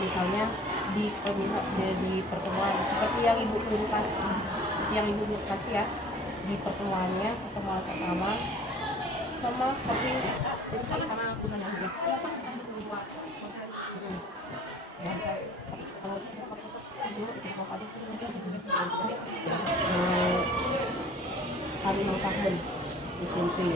misalnya di pertemuan seperti yang Ibu Guru kasih ya, di pertemuan pertama sama seperti sama gunanya juga. Hari ulang tahun SMP.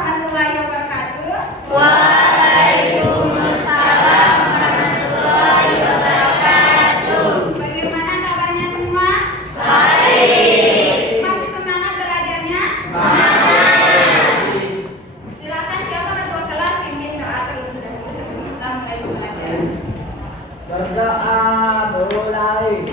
Warahmatullahi wabarakatuh. Waalaikumsalam warahmatullahi wabarakatuh. Bagaimana kabarnya semua? Baik. Masih semangat belajarnya? Semangat. Silakan siapa ketua kelas pimpin doa terlebih dahulu sebelum kita mulai belajar. Berdoa mulai.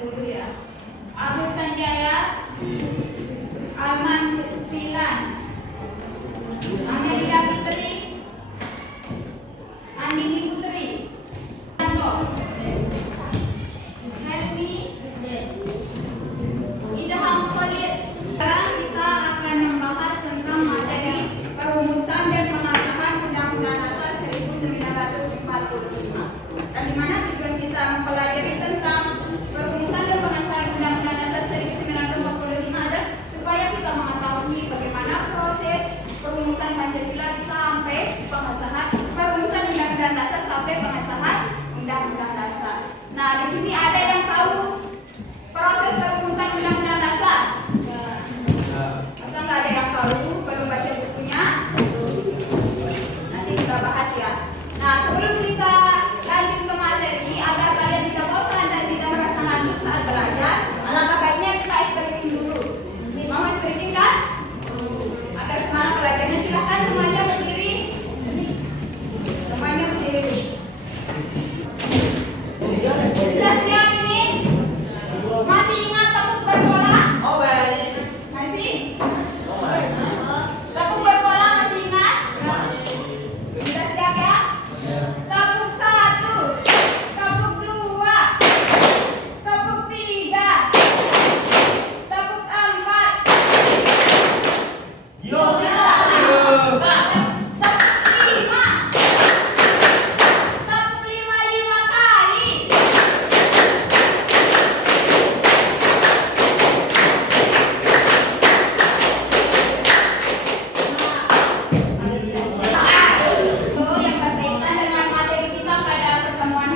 Dulu ya. Agus Sanjaya, Arman Filan, Amelia Fitri, Andini Putri, Tanto, Helmi, Idham Khalid. Sekarang kita akan membahas tentang materi perumusan dan pengajuan Undang-Undang Dasar 1945. Dan di mana tujuan kita mempelajari tentang perumusan dan pengesahan Undang-Undang Dasar 1945 adalah supaya kita mengetahui bagaimana proses perumusan Pancasila sampai pengesahan perumusan Undang-Undang Dasar sampai pengesahan Undang-Undang Dasar. Nah, di sini ada yang tahu proses perumusan Undang-Undang Dasar? Masa nggak ada yang tahu? Belum baca bukunya? Nanti kita bahas ya. Nah, sebelum kita lanjut ke materi, agar kalian tidak bosan dan tidak merasa ngantuk saat belajar, alangkah baiknya kita eksperimen dulu. Mau eksperimen kan? Agar semangat belajarnya, silahkan semuanya berdiri. Semuanya berdiri. Sudah siap ini? Masih ingat tepuk berbola? Masih? Tepuk berbola masih ingat? Sudah siap ya? Tepuk 1, tepuk 2, tepuk 3, tepuk 4, tepuk 5, tepuk 5 kali. Yang berkaitan dengan materi kita pada pertemuan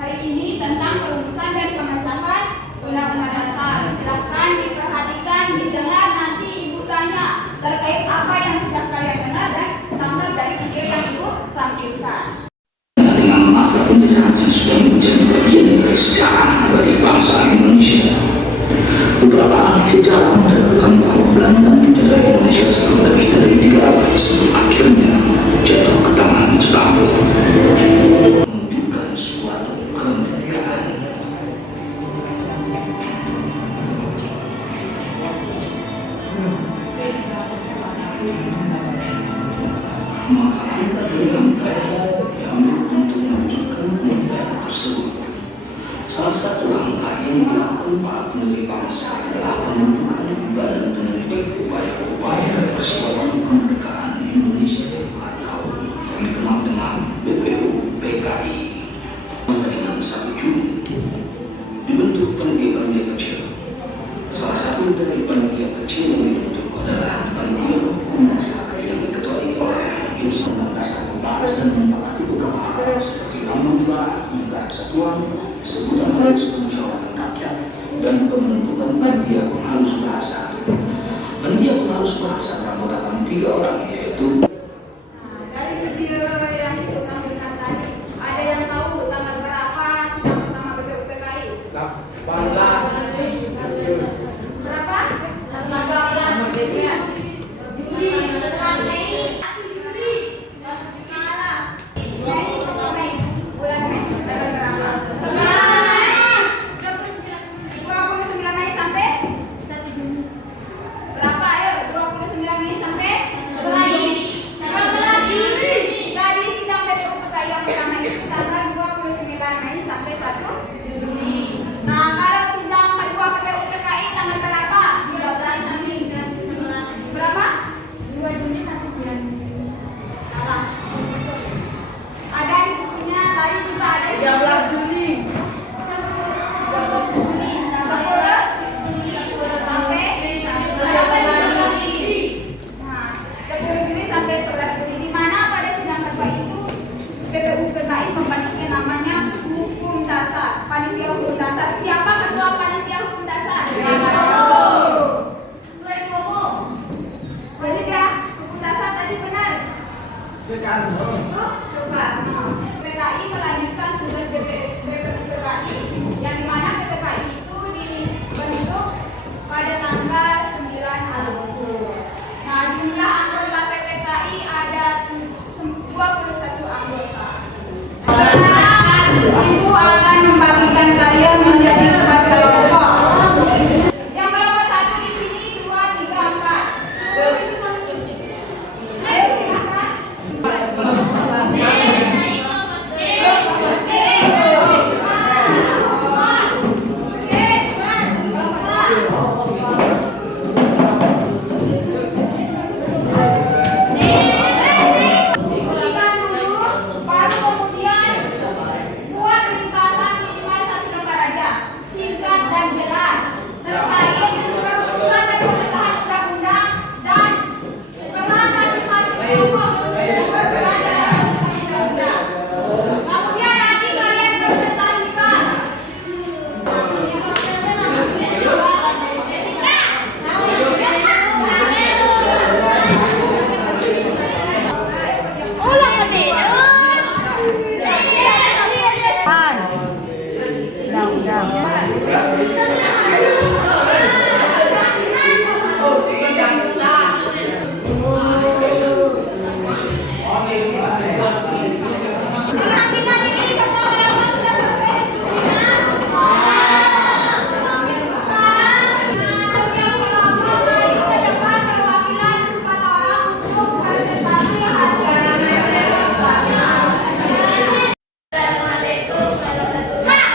hari ini tentang perumusan dan pengesahan Undang-Undang Dasar. Silahkan diperhatikan, didengar, nanti Ibu tanya terkait apa yang sudah kalian dengar dan tambah dari video yang Ibu tampilkan. Dengan masa penjajahan yang sudah menjadi bagian dari sejarah bagi bangsa Indonesia. Beberapa ahli sejarah mendapatkan bahwa Belanda menjajah Indonesia selama lebih dari 3 abad sebelum akhirnya jatuh ke tangan Jepang. Menunjukkan suatu kemerdekaan. Maka yang untuk menunjukkan kemerdekaan tersebut. Salah satu langkah yang dilakukan para pendiri bangsa adalah pembentukan Badan Penyelidik Upaya-upaya Persatuan Kemerdekaan Indonesia atau yang dikenal dengan BPUPKI. Sampai dengan 1 Juli dibentuk panitia-panitia kecil. Salah satu dari panitia kecil yang dibentuk adalah panitia hukum dasar yang diketuai oleh Yusuf Dasar membahas dan menyepakati beberapa hal seperti lambang negara kesatuan, sebutan majelis permusyawaratan rakyat, dan pembentukan panitia penghalus bahasa. Panitia penghalus bahasa beranggotakan 3 orang, yaitu Dari video yang Ibu tampilkan tadi, ada yang tahu tanggal berapa sidang pertama BPUPKI? 18 Diskusikan dulu, baru kemudian buat ringkasan minimal 1 lembar aja, singkat dan jelas terkait dengan perumusan dan pengesahan undang-undang dan peran masing-masing kelompok untuk berperan dalam perusahaan undang-undang. Kemudian nanti kalian presentasikan. Perhatikan ini semua berapa sudah selesai diskusinya? Sekarang setiap kelompok maju ke depan perwakilan 4 orang untuk presentasi hasil riset kelompoknya. Assalamualaikum warahmatullahi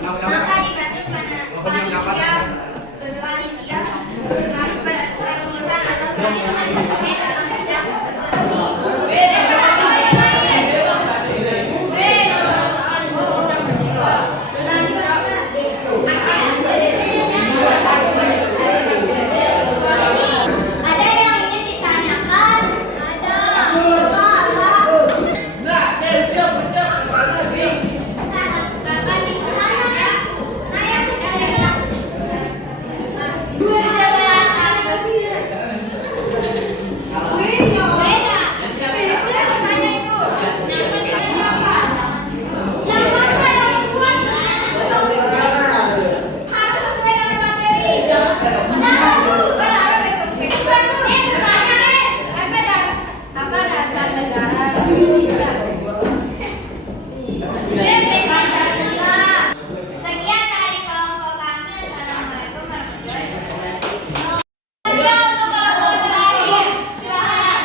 Maka dibantu panitia dengan perumusan atau perhitungan sesuai dalam sidang tersebut. Ada yang ingin ditanyakan? Ada. Kapan disekolahnya? Saya bisa lihat. Harus sesuai dengan materi. Apa dasar negara Indonesia? Sekian dari kelompok kami. Assalamualaikum warahmatullahi wabarakatuh. Untuk kelompok terakhir, silakan.